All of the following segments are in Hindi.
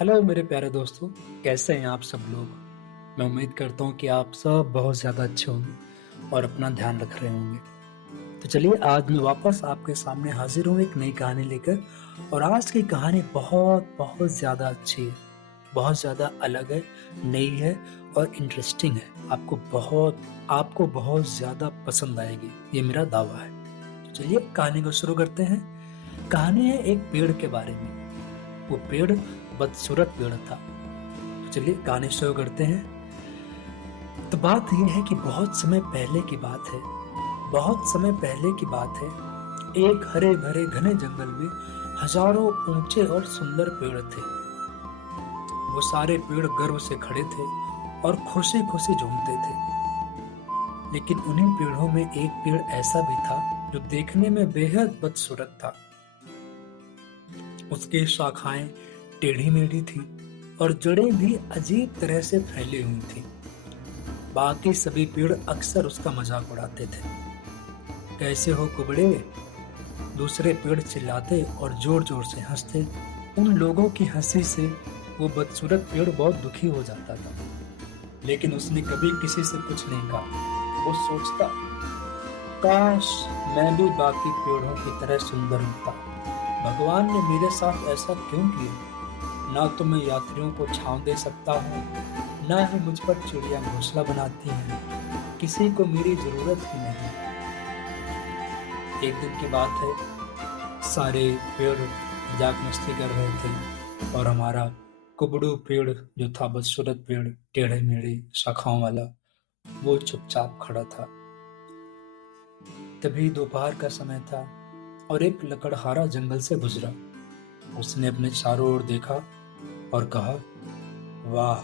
हेलो मेरे प्यारे दोस्तों, कैसे हैं आप सब लोग। मैं उम्मीद करता हूँ कि आप सब बहुत ज़्यादा अच्छे होंगे और अपना ध्यान रख रहे होंगे। तो चलिए आज मैं वापस आपके सामने हाजिर हूँ एक नई कहानी लेकर। और आज की कहानी बहुत बहुत ज़्यादा अच्छी है, बहुत ज़्यादा अलग है, नई है और इंटरेस्टिंग है। आपको बहुत ज़्यादा पसंद आएगी, ये मेरा दावा है। तो चलिए कहानी को शुरू करते हैं। कहानी है एक पेड़ के बारे में। वो पेड़ बदसूरत पेड़ था। तो चलिए कहानी शुरू करते हैं। तो बात यह है कि बहुत समय पहले की बात है। बहुत समय पहले की बात है। एक हरे भरे घने जंगल में हजारों ऊंचे और सुंदर पेड़ थे। वो सारे पेड़ गर्व से खड़े थे और खुशी खुशी झूमते थे। लेकिन उन्हीं पेड़ों में एक पेड़ ऐसा भी था जो देखने में बेहद बदसूरत था। उसकी शाखाएं टेढ़ी मेढ़ी थी और जड़ें भी अजीब तरह से फैली हुई थी। बाकी सभी पेड़ अक्सर उसका मजाक उड़ाते थे। कैसे हो कुबड़े, दूसरे पेड़ चिल्लाते और जोर जोर से हंसते। उन लोगों की हंसी से वो बदसूरत पेड़ बहुत दुखी हो जाता था। लेकिन उसने कभी किसी से कुछ नहीं कहा। वो सोचता, काश मैं भी बाकी पेड़ों की तरह सुंदर होता। भगवान ने मेरे साथ ऐसा क्यों किया। ना तो मैं यात्रियों को छांव दे सकता हूँ, ना ही मुझ पर चिड़िया घोंसला बनाती हैं। किसी को मेरी जरूरत ही नहीं। एक दिन की बात है, सारे पेड़ मजाक मस्ती कर रहे थे और हमारा कुबड़ू पेड़ जो था, बदसूरत पेड़, टेढ़े मेढ़े शाखाओं वाला, वो चुपचाप खड़ा था। तभी दोपहर का समय था और एक लकड़हारा जंगल से गुजरा। उसने अपने चारों ओर देखा और कहा, वाह,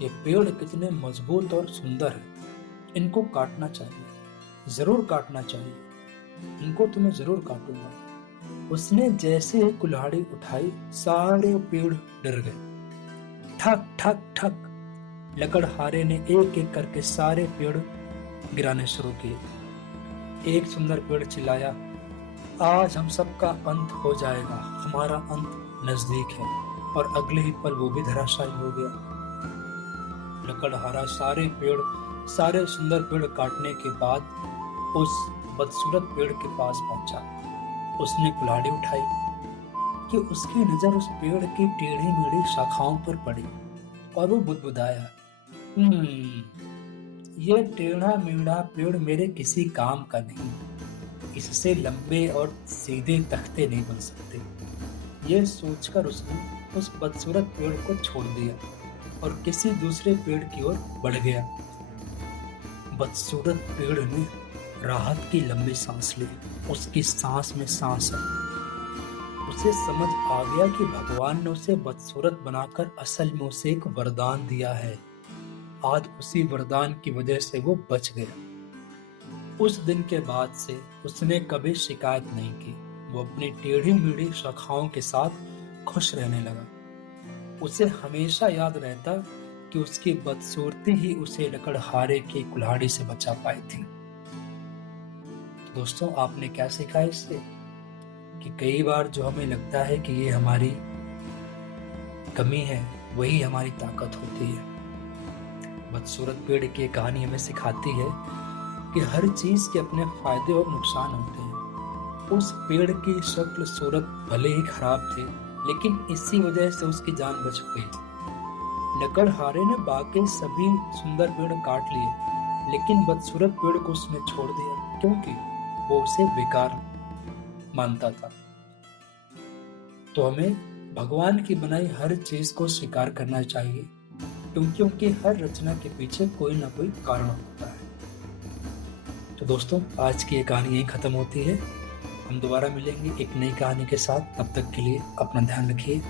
ये पेड़ कितने मजबूत और सुंदर है। इनको काटना चाहिए, जरूर काटना चाहिए। इनको तो मैं जरूर काटूंगा। उसने जैसे ही कुल्हाड़ी उठाई, सारे पेड़ डर गए। ठक ठक ठक, लकड़हारे ने एक एक करके सारे पेड़ गिराने शुरू किए। एक सुंदर पेड़ चिल्लाया, आज हम सबका अंत हो जाएगा, हमारा अंत नजदीक है। और अगले ही पल वो भी धराशायी हो गया। लकड़हारा सारे सुंदर पेड़ काटने के बाद उस बदसूरत पेड़ के पास पहुंचा। उसने कुल्हाड़ी उठाई कि उसकी नजर उस पेड़ की टेढ़ी मेढ़ी शाखाओं पर पड़ी और वो बुदबुदाया, ये टेढ़ा मेढ़ा पेड़ मेरे किसी काम का नहीं। इससे लंबे और सीधे तख्ते नहीं बन सकते। ये सोचकर उसने उस बदसूरत पेड़ को छोड़ दिया और किसी दूसरे पेड़ की ओर बढ़ गया। बदसूरत पेड़ ने राहत की लंबी सांस ली। उसकी सांस में सांस है। उसे समझ आ गया कि भगवान ने उसे बदसूरत बनाकर असल में उसे एक वरदान दिया है। आज उसी वरदान की वजह से वो बच गया। उस दिन के बाद से उसने कभी शिकायत नहीं की। वो अपनी टेढ़ी मेढ़ी शाखाओं के साथ खुश रहने लगा। उसे हमेशा याद रहता कि उसकी बदसूरती ही उसे लकड़हारे की कुल्हाड़ी से बचा पाई थी। तो दोस्तों, आपने क्या सीखा इससे कि कई बार जो हमें लगता है कि ये हमारी कमी है, वही हमारी ताकत होती है। बदसूरत पेड़ की कहानी हमें सिखाती है कि हर चीज के अपने फायदे और नुकसान होते हैं। उस पेड़ की शक्ल सूरत भले ही खराब थी, लेकिन इसी वजह से उसकी जान बच गई। लकड़हारे ने बाकी सभी सुंदर पेड़ काट लिए, लेकिन बदसूरत पेड़ को उसने छोड़ दिया क्योंकि वो उसे बेकार मानता था। तो हमें भगवान की बनाई हर चीज को स्वीकार करना चाहिए, क्योंकि उनकी हर रचना के पीछे कोई ना कोई कारण होता है। तो दोस्तों, आज की ये कहानी यहीं खत्म होती है। हम दोबारा मिलेंगे एक नई कहानी के साथ। तब तक के लिए अपना ध्यान रखिए।